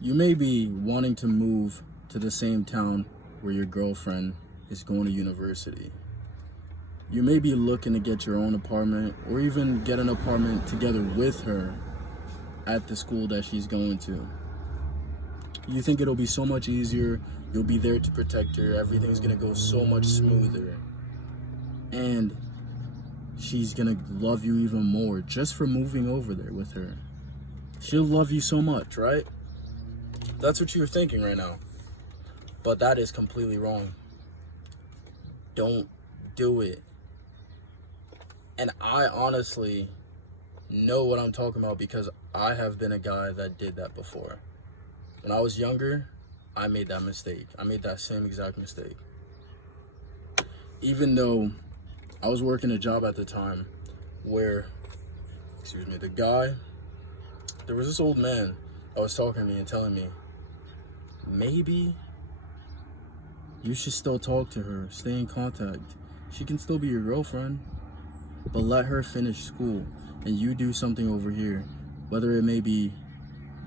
You may be wanting to move to the same town where your girlfriend is going to university. You may be looking to get your own apartment or even get an apartment together with her at the school that she's going to. You think it'll be so much easier, you'll be there to protect her, everything's gonna go so much smoother. And she's gonna love you even more just for moving over there with her. She'll love you so much, right? That's what you're thinking right now. But that is completely wrong. Don't do it. And I honestly know what I'm talking about because I have been a guy that did that before. When I was younger, I made that mistake. I made that same exact mistake. Even though I was working a job at the time where, there was this old man that was talking to me and telling me, maybe you should still talk to her, stay in contact. She can still be your girlfriend, but let her finish school and you do something over here, whether it may be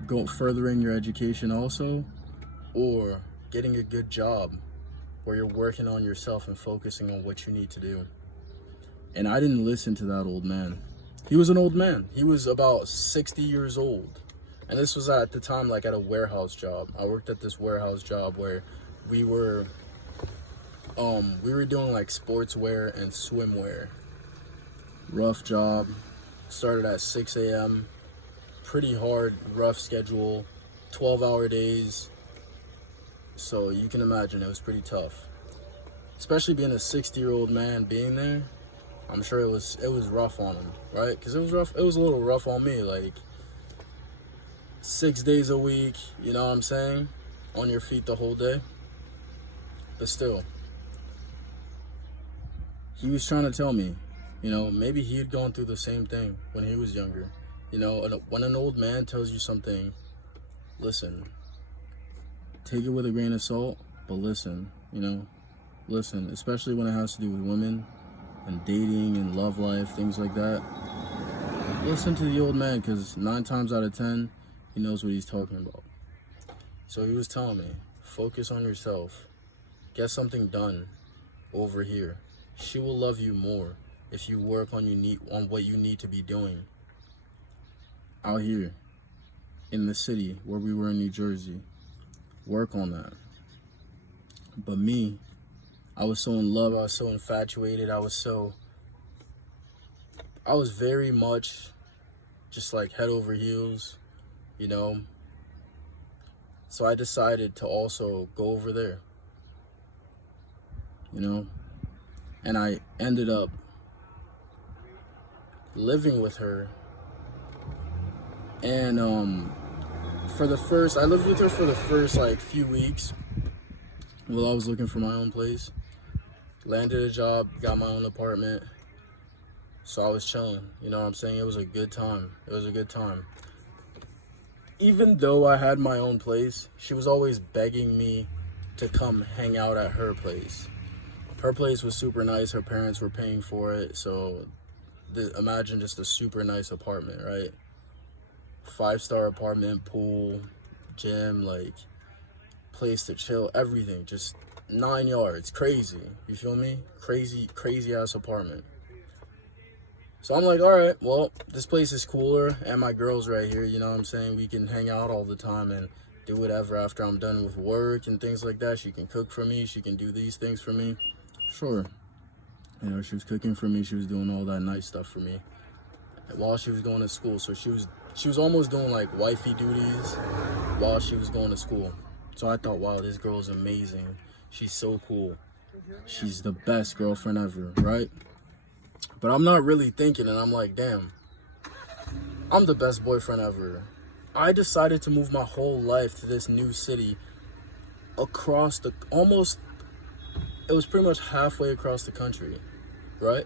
go furthering your education also, or getting a good job where you're working on yourself and focusing on what you need to do. And I didn't listen to that old man. He was an old man. He was about 60 years old. And this was at the time like at a warehouse job. I worked at this warehouse job where we were doing like sportswear and swimwear. Rough job. Started at 6 a.m. Pretty hard, rough schedule. 12-hour days. So you can imagine it was pretty tough. Especially being a 60-year-old man being there. I'm sure it was rough on him, right? Because it was rough. It was a little rough on me, like 6 days a week, you know what I'm saying? On your feet the whole day. But still, he was trying to tell me, maybe he had gone through the same thing when he was younger. When an old man tells you something, listen. Take it with a grain of salt, but listen, listen, especially when it has to do with women and dating and love life, things like that. Listen to the old man, because 9 times out of 10, he knows what he's talking about. So he was telling me, focus on yourself. Get something done over here. She will love you more if you work on what you need to be doing. Out here, in the city, where we were in New Jersey. Work on that. But me, I was so in love, I was so infatuated, I was very much just like head over heels, So I decided to also go over there, And I ended up living with her. And I lived with her for the first like few weeks while I was looking for my own place. Landed a job, got my own apartment. So I was chilling, you know what I'm saying? It was a good time. Even though I had my own place, she was always begging me to come hang out at her place. Her place was super nice. Her parents were paying for it. So imagine just a super nice apartment, right? 5-star apartment, pool, gym, like place to chill, everything. Just 9 yards. Crazy. You feel me? Crazy ass apartment. So I'm like, all right, well, this place is cooler and my girl's right here, you know what I'm saying? We can hang out all the time and do whatever after I'm done with work and things like that. She can cook for me. She can do these things for me. Sure. She was cooking for me. She was doing all that nice stuff for me while she was going to school. So she was almost doing like wifey duties while she was going to school. So I thought, wow, this girl's amazing. She's so cool. She's the best girlfriend ever, right? But I'm not really thinking, and I'm like, damn, I'm the best boyfriend ever. I decided to move my whole life to this new city across it was pretty much halfway across the country, right?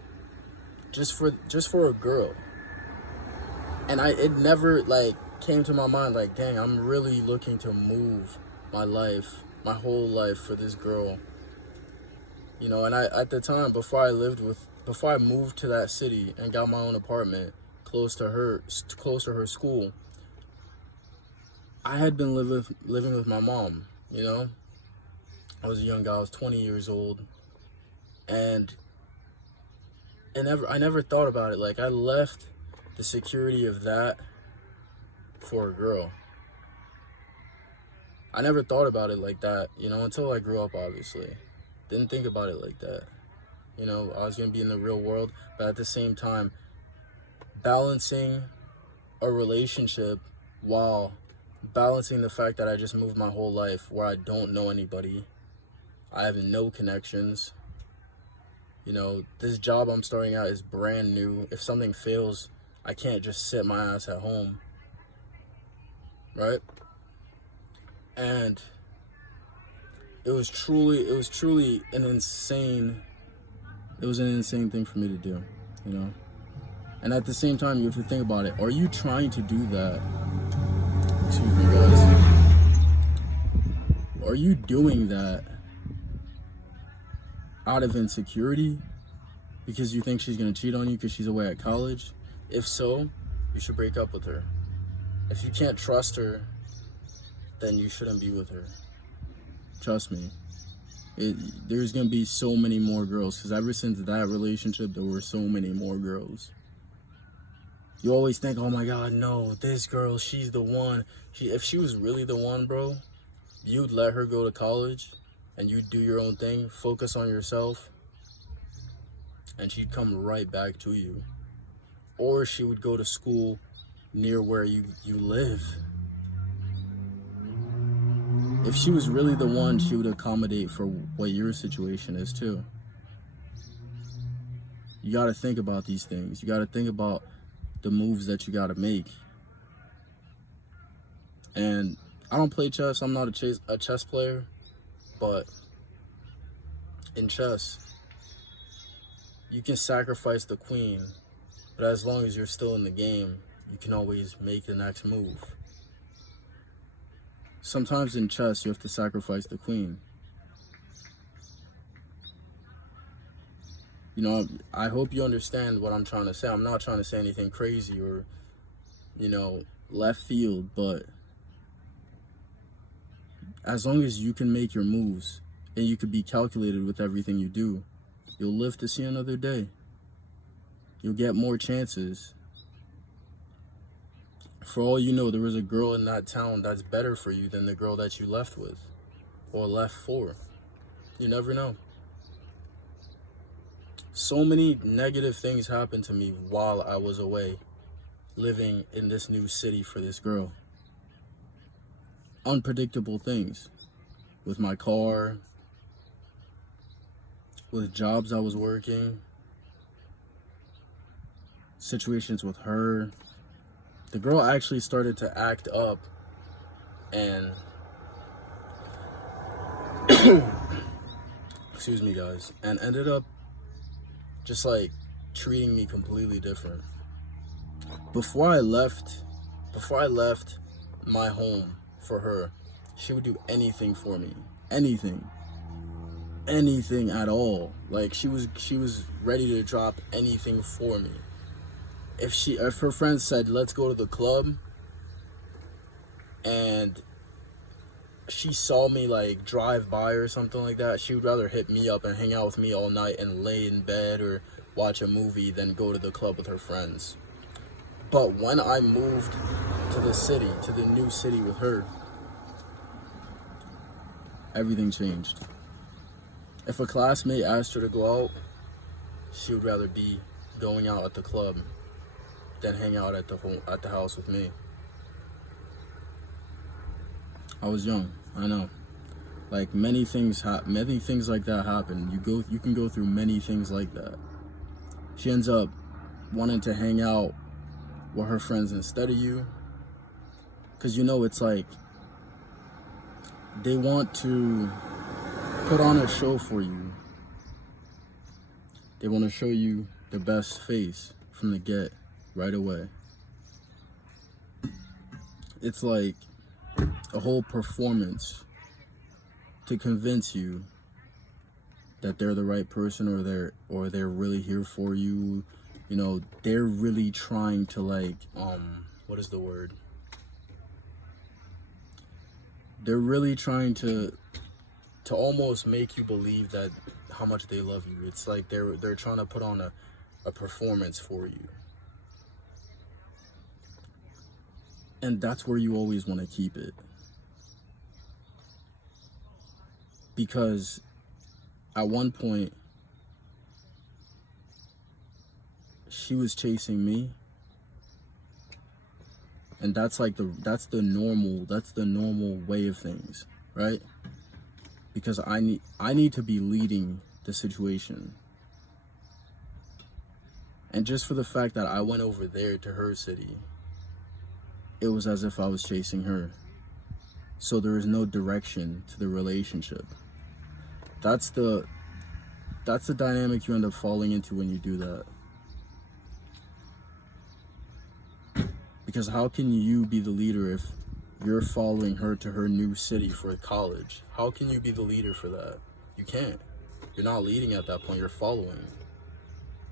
Just for a girl. And it never like came to my mind like, dang, I'm really looking to move my whole life for this girl. And I, at the time, before I moved to that city and got my own apartment close to her school, I had been living with my mom, you know? I was a young guy, I was 20 years old, and I never thought about it. Like, I left the security of that for a girl. I never thought about it like that, you know, until I grew up, obviously. Didn't think about it like that. You know, I was going to be in the real world, but at the same time, balancing a relationship while balancing the fact that I just moved my whole life where I don't know anybody. I have no connections. You know, this job I'm starting out is brand new. If something fails, I can't just sit my ass at home. Right? And it was truly an insane thing for me to do, you know? And at the same time, you have to think about it. Are you trying to do that? Excuse me, guys. Are you doing that out of insecurity because you think she's going to cheat on you because she's away at college? If so, you should break up with her. If you can't trust her, then you shouldn't be with her. Trust me. There's going to be so many more girls, because ever since that relationship, there were so many more girls. You always think, oh my God, no, this girl, she's the one. If she was really the one, bro, you'd let her go to college and you'd do your own thing, focus on yourself, and she'd come right back to you. Or she would go to school near where you live. If she was really the one, she would accommodate for what your situation is too. You got to think about these things. You got to think about the moves that you got to make. And I don't play chess. I'm not a chess player. But in chess, you can sacrifice the queen. But as long as you're still in the game, you can always make the next move. Sometimes in chess, you have to sacrifice the queen. You know, I hope you understand what I'm trying to say. I'm not trying to say anything crazy or, you know, left field, but as long as you can make your moves and you can be calculated with everything you do, you'll live to see another day. You'll get more chances. For all you know, there was a girl in that town that's better for you than the girl that you left with or left for. You never know. So many negative things happened to me while I was away, living in this new city for this girl. Unpredictable things with my car, with jobs I was working, situations with her. The girl actually started to act up and excuse me, guys, and ended up just like treating me completely different. Before I left my home for her, she would do anything for me. Anything at all. Like she was ready to drop anything for me. If her friends said, let's go to the club, and she saw me like drive by or something like that, she would rather hit me up and hang out with me all night and lay in bed or watch a movie than go to the club with her friends. But when I moved to the new city with her, everything changed. If a classmate asked her to go out, she would rather be going out at the club than hang out at the house with me. I was young, I know. Like many things like that happen. You can go through many things like that. She ends up wanting to hang out with her friends instead of you, because you know it's like they want to put on a show for you. They want to show you the best face from the get right away. It's like a whole performance to convince you that they're the right person, or they're really here for you. You know, they're really trying to like what is the word? they're really trying to almost make you believe that how much they love you. It's like they're trying to put on a performance for you. And that's where you always want to keep it. Because at one point, she was chasing me. And that's the normal way of things, right? Because I need to be leading the situation. And just for the fact that I went over there to her city, it was as if I was chasing her. So there is no direction to the relationship. That's the dynamic you end up falling into when you do that. Because how can you be the leader if you're following her to her new city for college? How can you be the leader for that? You can't. You're not leading at that point, you're following.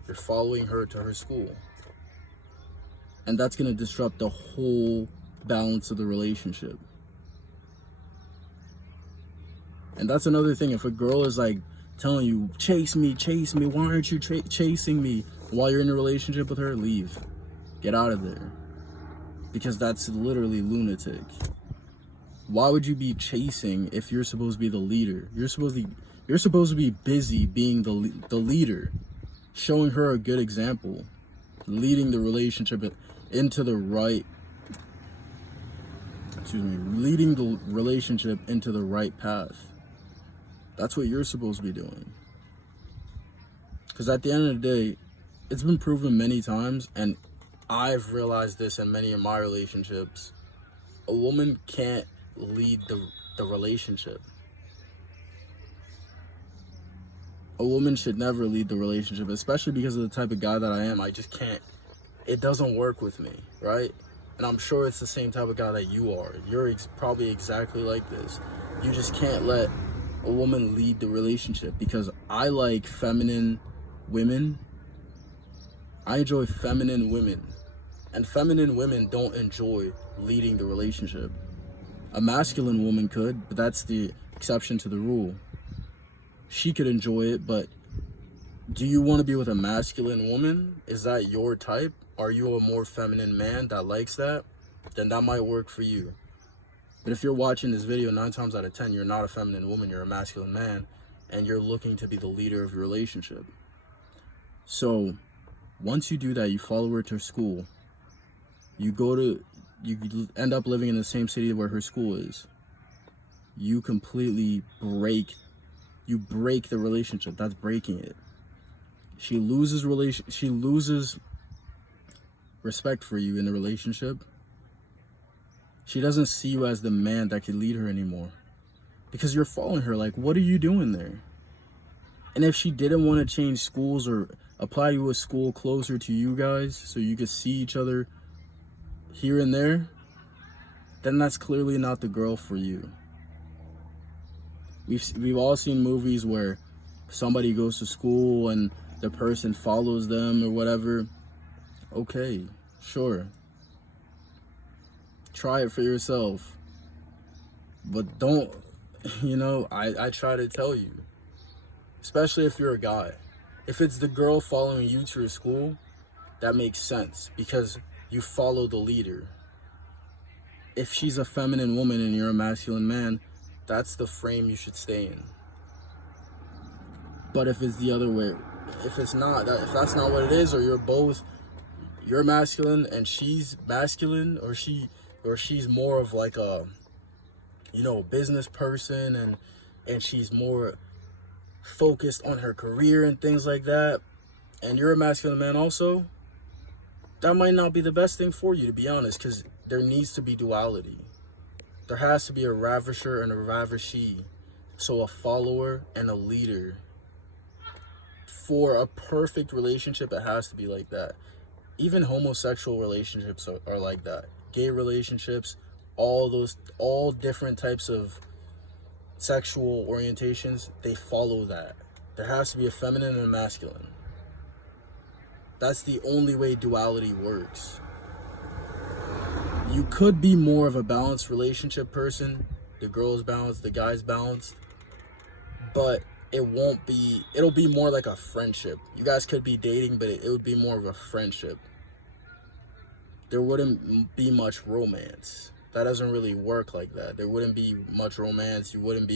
You're following her to her school. And that's going to disrupt the whole balance of the relationship. And that's another thing. If a girl is like telling you, chase me, why aren't you chasing me? While you're in a relationship with her, leave. Get out of there. Because that's literally lunatic. Why would you be chasing if you're supposed to be the leader? You're supposed to be busy being the leader, showing her a good example, leading the relationship into the right path. That's what you're supposed to be doing. Because at the end of the day, it's been proven many times, and I've realized this in many of my relationships, a woman can't lead the relationship. A woman should never lead the relationship, especially because of the type of guy that I am. I just can't. It doesn't work with me, right? And I'm sure it's the same type of guy that you are. You're probably exactly like this. You just can't let a woman lead the relationship, because I like feminine women. I enjoy feminine women. And feminine women don't enjoy leading the relationship. A masculine woman could, but that's the exception to the rule. She could enjoy it, but do you want to be with a masculine woman? Is that your type? Are you a more feminine man that likes that? Then that might work for you. But if you're watching this video, 9 times out of 10, you're not a feminine woman, you're a masculine man, and you're looking to be the leader of your relationship. So once you do that, you follow her to school. You end up living in the same city where her school is. You completely break the relationship. That's breaking it. She loses respect for you in the relationship. She doesn't see you as the man that can lead her anymore, because you're following her. Like, what are you doing there? And if she didn't want to change schools or apply to a school closer to you guys so you could see each other here and there, then that's clearly not the girl for you. We've all seen movies where somebody goes to school and the person follows them or whatever. Okay, sure. Try it for yourself. But don't, I try to tell you, especially if you're a guy. If it's the girl following you to your school, that makes sense because you follow the leader. If she's a feminine woman and you're a masculine man, that's the frame you should stay in. But if it's the other way, if that's not what it is, or you're masculine and she's masculine, or she's more of like a, business person and she's more focused on her career and things like that, and you're a masculine man also, that might not be the best thing for you, to be honest, because there needs to be duality. There has to be a ravisher and a ravishee. So a follower and a leader. For a perfect relationship, it has to be like that. Even homosexual relationships are like that. Gay relationships, all different types of sexual orientations, they follow that. There has to be a feminine and a masculine. That's the only way duality works. You could be more of a balanced relationship person the girl's balanced, the guy's balanced, but it'll be more like a friendship. You guys could be dating, but it would be more of a friendship. There wouldn't be much romance. That doesn't really work like that. There wouldn't be much romance. There wouldn't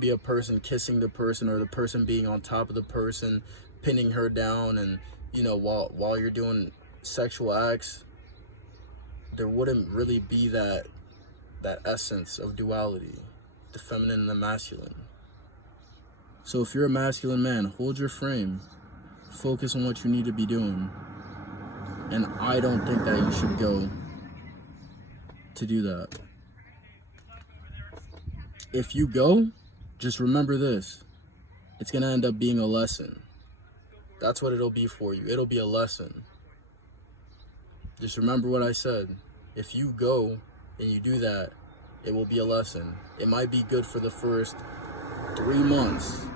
be a person kissing the person, or the person being on top of the person, pinning her down, and while you're doing sexual acts. There wouldn't really be that essence of duality, the feminine and the masculine. So if you're a masculine man, hold your frame, focus on what you need to be doing, and I don't think that you should go to do that. If you go, just remember this: it's gonna end up being a lesson. That's what it'll be for you. It'll be a lesson. Just remember what I said. If you go and you do that, it will be a lesson. It might be good for the first 3 months,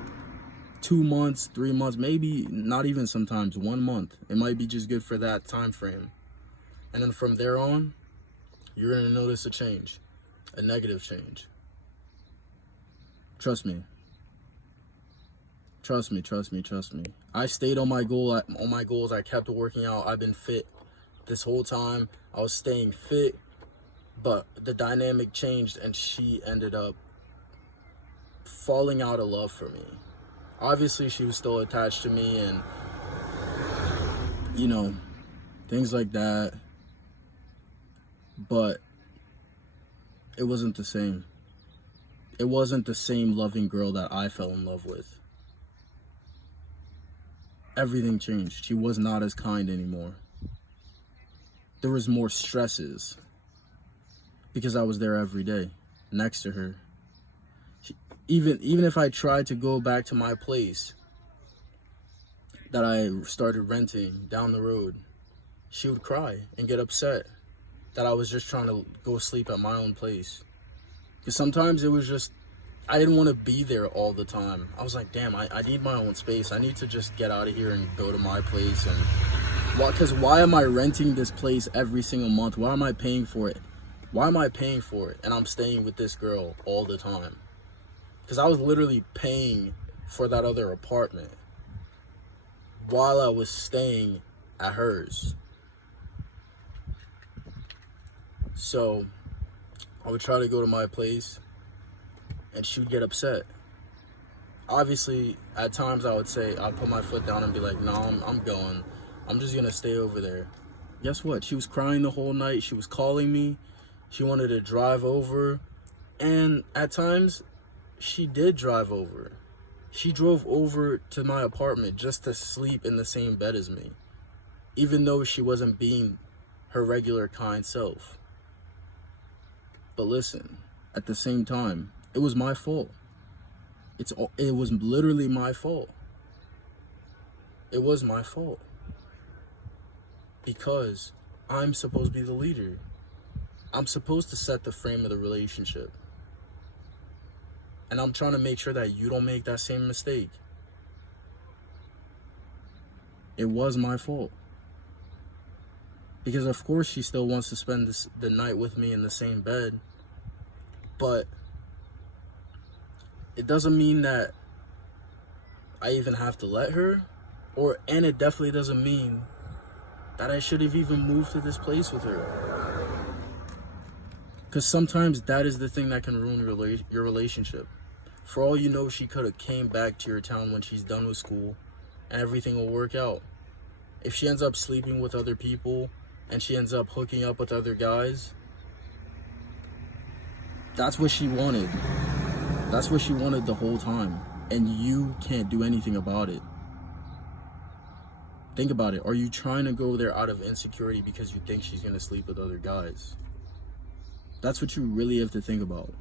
2 months, 3 months, maybe not even sometimes 1 month. It might be just good for that time frame. And then from there on, you're going to notice a change, a negative change. Trust me. Trust me, trust me, trust me. I stayed on my goals. I kept working out. I've been fit this whole time. I was staying fit, but the dynamic changed, and she ended up falling out of love for me. Obviously, she was still attached to me, and things like that, but it wasn't the same. It wasn't the same loving girl that I fell in love with. Everything changed. She was not as kind anymore. There was more stresses because I was there every day next to her. Even if I tried to go back to my place that I started renting down the road, she would cry and get upset that I was just trying to go sleep at my own place. Because sometimes it was just, I didn't want to be there all the time. I was like, damn, I need my own space. I need to just get out of here and go to my place. And because why am I renting this place every single month? Why am I paying for it? Why am I paying for it? And I'm staying with this girl all the time. Because I was literally paying for that other apartment while I was staying at hers. So I would try to go to my place and she would get upset. Obviously, at times I would say, I'd put my foot down and be like, no, I'm going. I'm just going to stay over there. Guess what? She was crying the whole night. She was calling me. She wanted to drive over. And at times, she did drive over. She drove over to my apartment just to sleep in the same bed as me, even though she wasn't being her regular kind self. But listen, at the same time, it was my fault. It was literally my fault. It was my fault. Because I'm supposed to be the leader. I'm supposed to set the frame of the relationship. And I'm trying to make sure that you don't make that same mistake. It was my fault. Because of course she still wants to spend the night with me in the same bed. But it doesn't mean that I even have to let her. And it definitely doesn't mean that I should have even moved to this place with her. Because sometimes that is the thing that can ruin your relationship. For all you know, she could have came back to your town when she's done with school and everything will work out. If she ends up sleeping with other people and she ends up hooking up with other guys, that's what she wanted. That's what she wanted the whole time. And you can't do anything about it. Think about it. Are you trying to go there out of insecurity because you think she's going to sleep with other guys? That's what you really have to think about.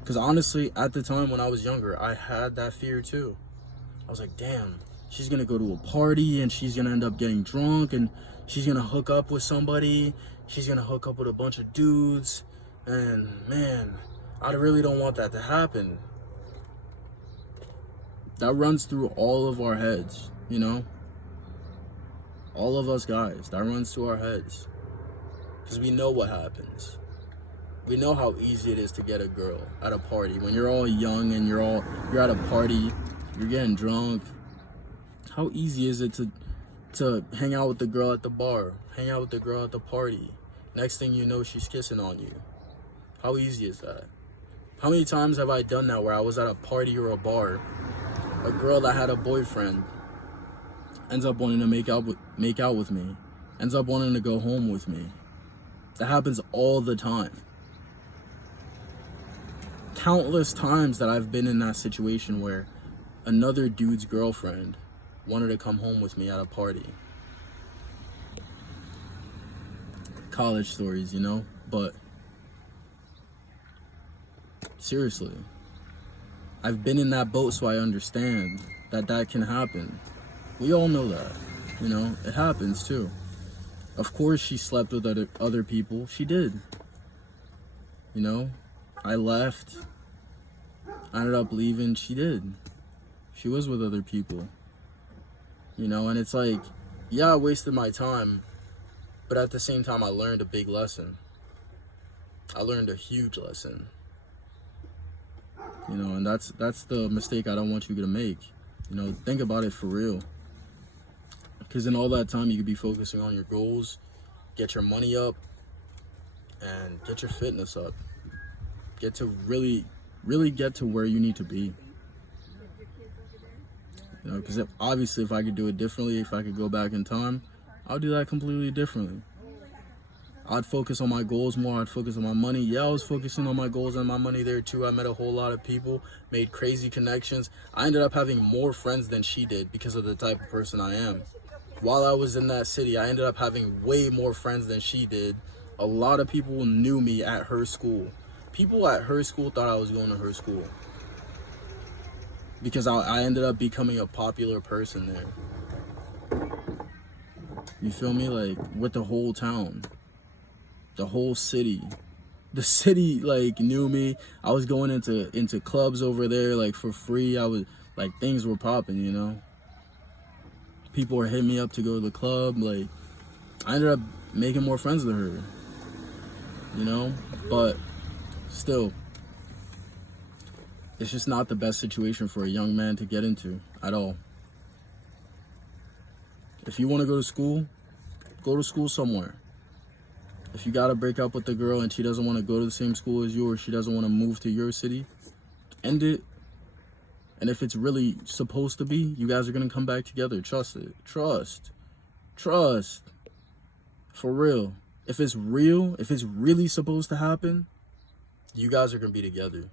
Because honestly, at the time when I was younger, I had that fear too. I was like, damn, she's going to go to a party and she's going to end up getting drunk and she's going to hook up with somebody. She's going to hook up with a bunch of dudes. And man, I really don't want that to happen. That runs through all of our heads, you know? All of us guys, that runs through our heads. Because we know what happens. We know how easy it is to get a girl at a party. When you're all young and you're at a party, you're getting drunk. How easy is it to hang out with the girl at the bar, hang out with the girl at the party? Next thing you know, she's kissing on you. How easy is that? How many times have I done that where I was at a party or a bar, a girl that had a boyfriend ends up wanting to make out with me, ends up wanting to go home with me. That happens all the time. Countless times that I've been in that situation where another dude's girlfriend wanted to come home with me at a party. College stories, you know? But seriously, I've been in that boat, so I understand that can happen. We all know that, you know? It happens too. Of course she slept with other people. She did. You know? I left. I ended up leaving. She did. She was with other people. You know, and it's like, yeah, I wasted my time, but at the same time, I learned a big lesson. I learned a huge lesson. You know, and that's the mistake I don't want you to make. You know, think about it for real. Because in all that time, you could be focusing on your goals, get your money up, and get your fitness up. Get to really get to where you need to be. You know, because obviously if I could do it differently, if I could go back in time, I'll do that completely differently. I'd focus on my goals more. I'd focus on my money. Yeah, I was focusing on my goals and my money there too. I met a whole lot of people, made crazy connections. I ended up having more friends than she did because of the type of person I am. While I was in that city, I ended up having way more friends than she did. A lot of people knew me at her school. People at her school thought I was going to her school because I ended up becoming a popular person there. You feel me? Like, with the whole town, the whole city. The city, like, knew me. I was going into clubs over there, like, for free. I was, like, things were popping, you know? People were hitting me up to go to the club. Like, I ended up making more friends with her, you know? But still, it's just not the best situation for a young man to get into at all. If you want to go to school somewhere. If you got to break up with the girl and she doesn't want to go to the same school as you, or she doesn't want to move to your city, end it. And if it's really supposed to be, you guys are going to come back together. Trust it. Trust. For real. If it's real, if it's really supposed to happen, you guys are going to be together.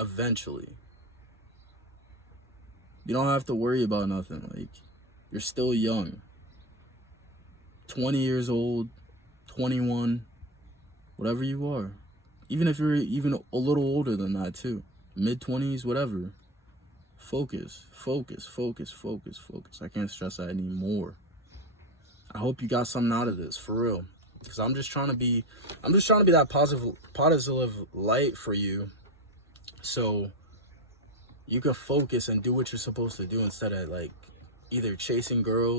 Eventually. You don't have to worry about nothing. Like, you're still young. 20 years old, 21, whatever you are. Even if you're even a little older than that too. Mid-20s, whatever. Focus. I can't stress that anymore. I hope you got something out of this, for real. Because I'm just trying to be that positive light for you. So you can focus and do what you're supposed to do instead of, like, either chasing girls